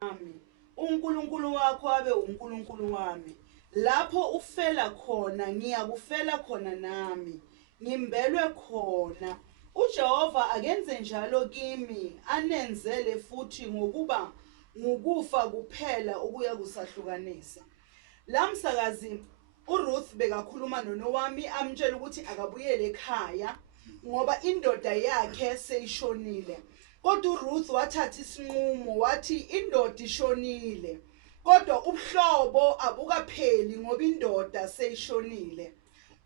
wami, uNkulunkulu wakho abe uNkulunkulu wami. Lapho ufela khona ngiyakufela khona nami, ngimbelwe khona. uJehova akenze njalo kimi, anenzele futhi ngokuba ngukufa kuphela ukuya kusahlukanisa. Lamsakazi uRuth bekakhuluma nonowami amtshela ukuthi akabuyele ekhaya ngoba indoda yakhe seyishonile. Kodwa uRuth wathatha isinqumo wathi indoda ishonile, kodwa ubuhlobo abukapheli ngoba indoda seyishonile.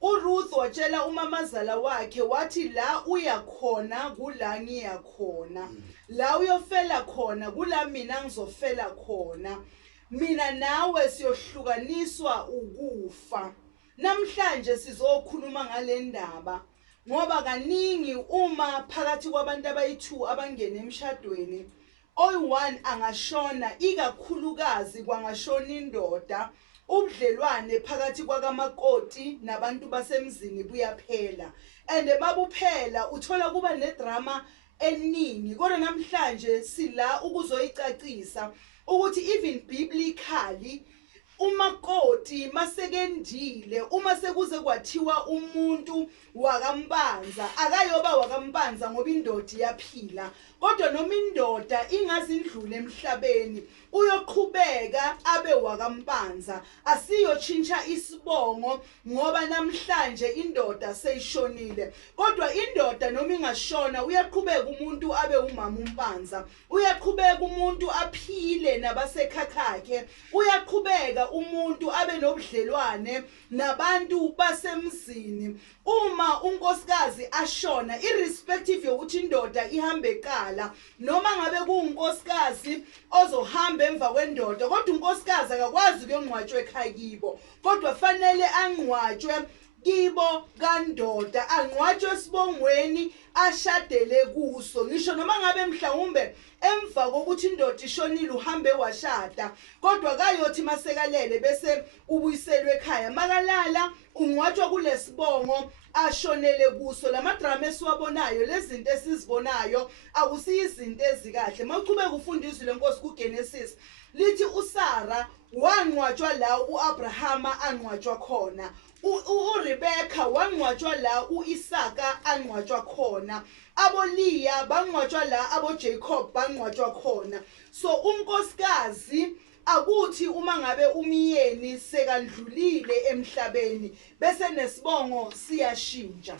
uRuth watshela umamazala wakhe wathi la uya khona kula ngiya khona, la uyofela khona kula mina ngizofela khona, mina nawe siyohlukaniswa ukufa. Namhlanje sizokhuluma ngale ndaba ngoba kaningi uma phakathi kwabantu abayi-2 abangena emshadweni, oyi-1 angashona, ikakhulukazi kwangashona indoda, ubudlelwane phakathi kwakamakoti nabantu basemzini buyaphela. And babuphela uthola kuba nedrama eningi. Kodwa namhlanje sila ukuzoyicacisa ukuthi even biblically umakoti masekendile, uma sekuze kwathiwa umuntu wakampanza, akayoba wakampanza ngoba indoda iyaphila, kodwa noma indoda ingazindlula emhlabeni uyoqhubeka abe wakampanza, asiyotshintsha isibongo ngoba namhlanje indoda seyishonile. Kodwa indoda noma ingashona uyaqhubeka umuntu abe umama umpanza, uyaqhubeka umuntu aphile nabasekhakhakhe, uyaqhubeka umuntu abe nobudlelwane nabantu basemzini. Uma unkosikazi ashona, irrespective yokuthi indoda ihambe eqala noma ngabe kuunkosikazi ozohamba emva kwendoda, kodwa unkosikazi akakwazi ukuyongcwatshwa ekhaya kibo, kodwa fanele angcwatshwe kibo kandoda, angcwatshwe esibongweni ashadele kuso. Ngisho noma ngabe mhlawumbe emva kokuthi indoda ishonile uhambe washada, kodwa kayothi masekalele bese ubuyiselwe ekhaya. Makalala ungcwatshwa kulesibongo ashonele kuso. Lamadrama esiwabonayo, lezinto esizibonayo akusiyizinto ezikahle. Mawuqhubeka ufunda izwi lenkosi kuGenesis lithi uSara wangcwatshwa la uAbrahama angcwatshwa khona, uRebecca wangcwatshwa la uIsaka angcwatshwa khona, aboLeah bangcwatshwa la aboJacob bangcwatshwa khona. So unkosikazi akuthi uma ngabe umyeni sekandlulile emhlabeni bese nesibongo siyashintsha.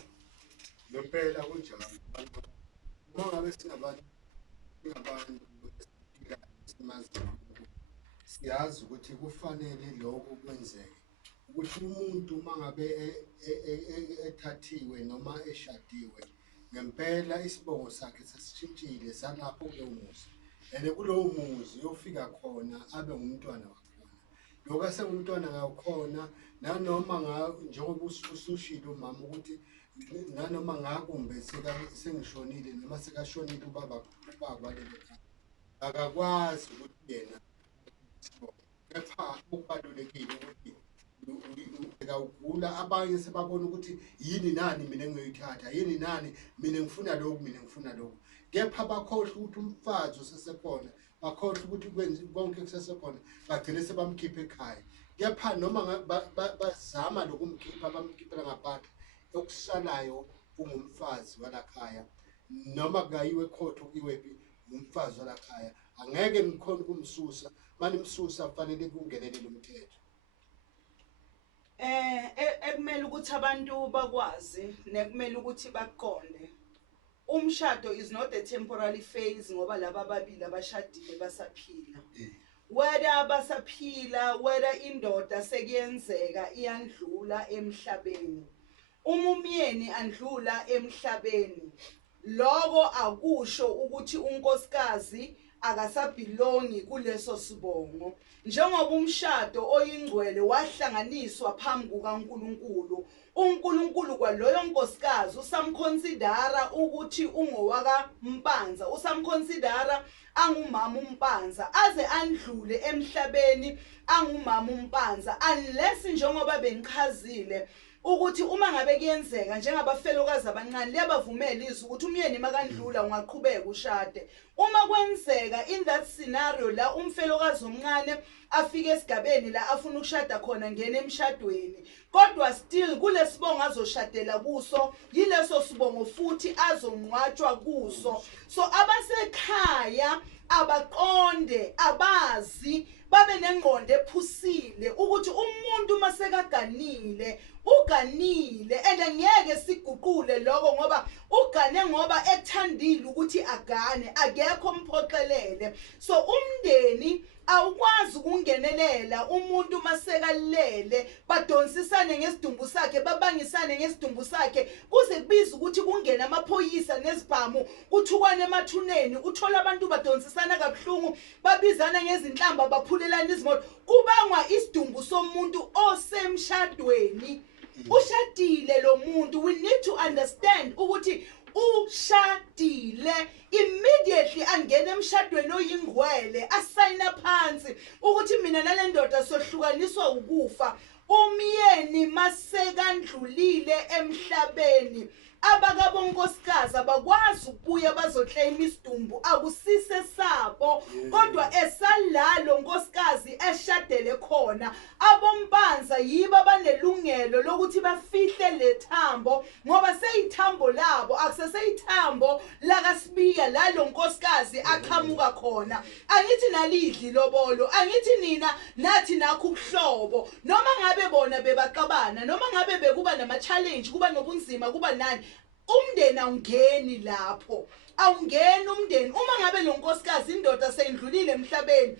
Ngempela kunjalo. Uma ngabe singabantu siyazi ukuthi kufanele lokho kwenzeke, ukuthi umuntu mangabe ethathiwe noma eshadiwe, ngempela isibongo sakhe sasishintshile salapho kulowo muzi, and kulowo muzi uyofika khona abe ngumntwana wakhona. Lokho asengumntwana ngakhona, nanoma njengoba usushilo umama ukuthi nanoma ngakumbe sengishonile noma sekashonile ubaba walelo khaya, akakwazi ukuthi yena, kepha okubalulekile ukuthi ugula. Abanye sebabona ukuthi yini nani mina engiyoyithatha, yini nani mina ngifuna lokhu, mina ngifuna lokhu, kepha bakhohlwa ukuthi umfazi usesekhona, bakhohlwa ukuthi kwenze konke kusesekhona, bagcine sebamkhipha ekhaya. Kepha noma bazama lokumkhipha bamkhiphela ngaphandle, okusalayo ungumfazi walakhaya, noma kungayiwe ekhotho kuyiwephi umfazi walakhaya, angeke ngikhona ukumsusa. Manimsusa kufanele kungenelele umthetho. Ekumele ukuthi abantu bakwazi nekumele ukuthi baqonde, umshado is not a temporary phase ngoba laba ababili abashadile basaphila. Whether basaphila, whether indoda sekuyenzeka iyandlula emhlabeni, umyeni andlula emhlabeni, lokho akusho ukuthi unkosikazi akasabelongi kuleso sibongo. Njengoba umshado oyingcwele wahlanganiswa phambi kukaNkulunkulu, uNkulunkulu kwaloyo nkosikazi usamconsidera ukuthi ungowaka mpanza, usamconsidera angumama umpanza, aze andlule emhlabeni angumama umpanza, unless njengoba bengichazile ukuthi uma ngabe kuyenzeka njengabafelokazi abancane liyabavumela izwi ukuthi umyeni makandlula ungaqhubeka ushade. Uma kwenzeka in that scenario la umfelokazi omncane afike esigabeni la afuna ukushada khona ngene emshadweni, kodwa still kulesibongo azoshadela kuso yileso sibongo futhi azonqwatshwa kuso. So abasekhaya abaqonde, abazi, babe nengqondo ephusile ukuthi umuntu masekaganile uganile, and angeke siguqule lokho ngoba ugane ngoba ethandile ukuthi agane, akekho umphoqelele. So umndeni awukwazi ukungenelela umuntu masekalele badonsisane ngesidumbu sakhe, babangisane ngesidumbu sakhe kuze kubiza ukuthi kungena amaphoyisa nezibhamu, kuthukwane emathuneni, uthola abantu badonsisana kabuhlungu, babizana ngezinhlamba, baphulelana izimoto, kubangwa isidumbu somuntu osemshadweni. Ushadile lo muntu. We need to understand ukuthi ushadile. Immediately angena emshadweni oyingwele asayina phansi ukuthi mina nale ndoda sohlukaniswa ukufa. Umyeni masekandlulile emhlabeni, abakabonkosikazi abakwazi ukubuya bazoclaim isidumbu, akusise sabo, kodwa esalalo nkosikazi eshadele khona. Abombanza yibo abanelungelo lokuthi bafihle lethambo ngoba seyithambo labo, akuseseyithambo lakasibiya lalo nkosikazi aqhamuka khona. Angithi nalidli lobolo, angithi nina nathi nakho ubuhlobo, noma ngabe bona bebaqabana, noma ngabe bekuba nama challenge, kuba nobunzima, kuba nani, umndeni awungeni lapho. Awungeni umndeni uma ngabe lo nkosikazi indoda seyindlulile emhlabeni,